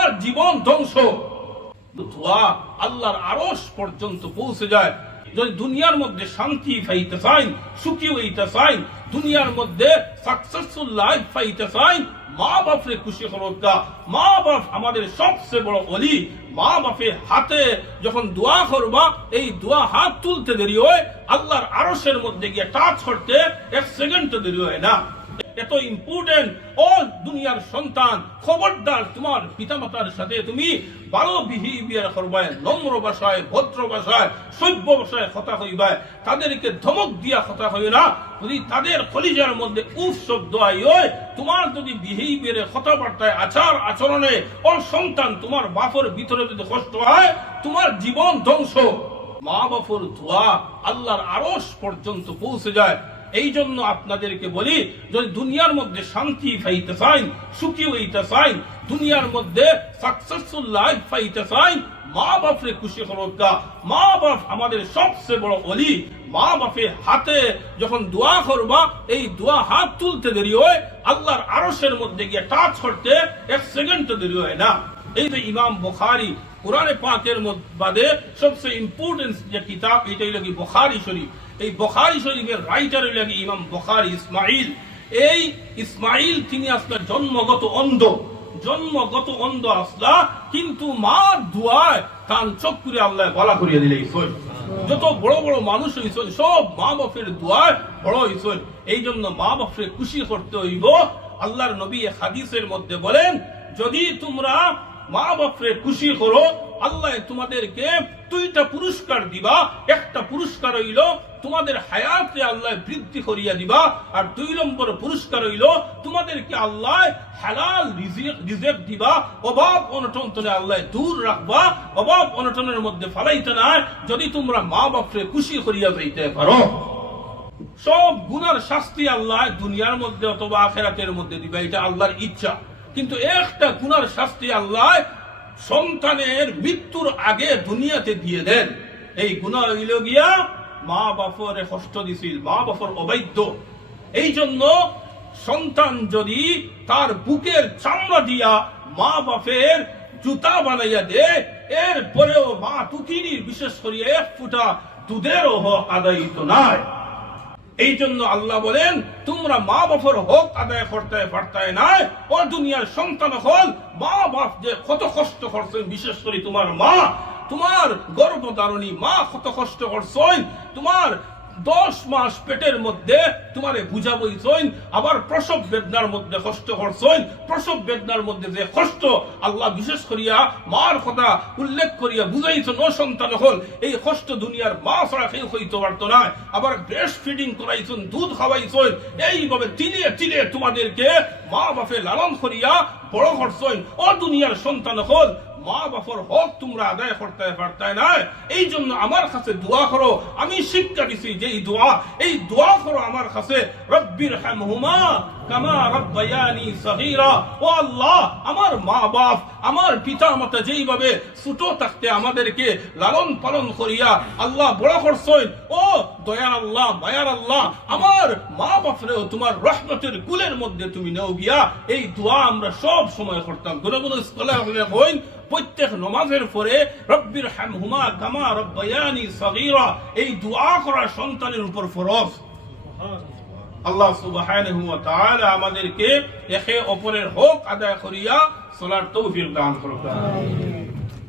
তোমার জীবন ধ্বংস। দোয়া আল্লাহর আরশ পর্যন্ত পৌঁছে যায়। যদি দুনিয়ার মধ্যে শান্তি পাইতে চাই, সুখী হইতে চাই, দুনিয়ার মধ্যে সাকসেসফুল লাইফ পাইতে চাই মা বাপরে খুশি হলকা মা বাপ আমাদের সবচেয়ে বড় অলি মা বাপের হাতে যখন দোয়া করবা, এই দোয়া হাত তুলতে দেরি হয়, আল্লাহর আরশের মধ্যে গিয়ে টাচ করতে এক সেকেন্ড দেরি হয় না। এত ইম্পর্টেন্ট ও দুনিয়ার সন্তান, খবরদার তোমার পিতামাতার সাথে তুমি ভালো বিহেভিয়ার করবায়, নম্র ভাষায়, ভদ্র ভাষায়, সভ্য ভাষায় কথা হইবায় তাদেরকে ধমক দিয়া কথা হই না। যদি তাদের কলিজার মধ্যে উফ শব্দ আই হয় তোমার যদি বিহেভিয়ারে কথাবার্তায়, আচার আচরণে ও সন্তান তোমার বাপর ভিতরে যদি কষ্ট হয়, তোমার জীবন ধ্বংস। মা বাপর দোয়া আল্লাহর আরশ পর্যন্ত পৌঁছে যায়। এই জন্য আপনাদেরকে বলি, যদি দুনিয়ার মধ্যে শান্তি পাইতে চাই, সুখী হইতে চাই, দুনিয়ার মধ্যে সাকসেসফুল লাইফ পাইতে চাই, মা বাপরে খুশি হলকা মা বাপ আমাদের সবচেয়ে বড় অলি মা বাপের হাতে যখন দোয়া করবা, এই দোয়া হাত তুলতে দেরি হয়, আল্লাহর আরসের মধ্যে গিয়ে টাচ করতে এক সেকেন্ড দেরি হয় না। এই যে ইমাম বুখারি কোরআনে পাকের মধ্যে সবচেয়ে ইম্পর্টেন্ট যে কিতাব, এটাই লাগি বুখারি শরীফ। এই বখারি শরীফের রাইটার লাগে ইমাম বখারি ইসমাইল এই ইসমাইল তিনি আসলে জন্মগত অন্ধ। জন্মগত অন্ধ আসলা, কিন্তু মা দুয়ায় কান চোখ করে আল্লাহ গলা করিয়ে দিলে ঈশ্বর যত বড় বড় মানুষ হইছেন সব মা বাপের দুয়ায় বড় হইছেন এই জন্য মা বাপকে খুশি করতে হইব। আল্লাহর নবী হাদিসের মধ্যে বলেন, যদি তোমরা মা বাপরে খুশি করো আল্লাহ তোমাদেরকে দুইটা পুরস্কার দিবা, একটা পুরস্কার হইল তোমাদের হায়াতে আল্লাহ বৃদ্ধি করিয়া দিবা, আর দুই নম্বর পুরস্কার হইল তোমাদেরকে আল্লাহ হালাল রিজেক দিবা, অভাব অনটন তোলে আল্লাহ দূর রাখবা, অভাব অনটনের মধ্যে ফালাইতে না যদি তোমরা মা বাপরে খুশি করিয়া যাইতে পারো। সব গুনার শাস্তি আল্লাহ দুনিয়ার মধ্যে অথবা আখেরাতের মধ্যে দিবা, এটা আল্লাহর ইচ্ছা। কিন্তু একটা গুনার শাস্তি আল্লাহ সন্তানের মৃত্যুর আগে দুনিয়াতে দিয়ে দেন। এই গুণা হইল গিয়া মা বাপরে কষ্ট দিছিল, মা বাপর অবৈধ। এই জন্য সন্তান যদি তার বুকের চামড়া দিয়া মা বাপের জুতা বানাইয়া দে এর পরেও মা তুকিনির বিশেষ করিয়া এক ফুটা দুধেরও আদায়িত নাই। এই জন্য আল্লাহ বলেন, তোমরা মা বাপর হোক আদায় করতে, পারতায় নাই ও দুনিয়ার সন্তান হল, মা বাপ যে কত কষ্ট করছেন, বিশেষ করে তোমার মা। তোমার গর্ভধারণী মা কত কষ্ট করছেন, তোমার দশ মাস পেটের মধ্যে তোমারে বুঝা বইছেন আবার প্রসব বেদনার মধ্যে কষ্ট করছেন প্রসব বেদনার মধ্যে যে কষ্ট, আল্লাহ বিশেষ করিয়া মার কথা উল্লেখ করিয়া বুঝাইছেন ও সন্তান হল, এই কষ্ট দুনিয়ার মা ছাড়া কেউ হইতে পারতো না। আবার ব্রেস্ট ফিডিং করাইছেন, দুধ খাওয়াইছেন, এইভাবে তিলে তিলে তোমাদেরকে মা বাপে লালন করিয়া বড় করছেন ও দুনিয়ার সন্তান হল মা বাপর হক তোমরা আদায় করতে পারতে না এই জন্য আমার কাছে দোয়া করো। আমি শিক্ষা দিছি যে এই দোয়া এই দোয়া করো আমার কাছে। রব্বির হামহুমা কামা রব্বায়ানি সগীরা। ও আল্লাহ, আমার মা বাপ, আমার পিতা মাতা যেইভাবে ছোট থাকতে আমাদেরকে লালন পালন করিয়া আল্লাহ বড় করছেন, ও দয়ার আল্লাহ, মায়ার আল্লাহ, আমার মা বাপরেও তোমার রহমতের কুলের মধ্যে তুমি নেও গিয়া, এই দোয়া আমরা সব সময় করতাম। কোন কোন স্কলার হইন, প্রত্যেক নমাজের পরে রব্বির হামহুমা কামা রব্বায়ানি সগীরা, এই দোয়া করা সন্তানের উপর ফরজ। আল্লাহ সুবহানাহু ওয়া তাআলা আমাদেরকে একে অপরের হক আদায় করিয়া সলার তৌফিক দান করুন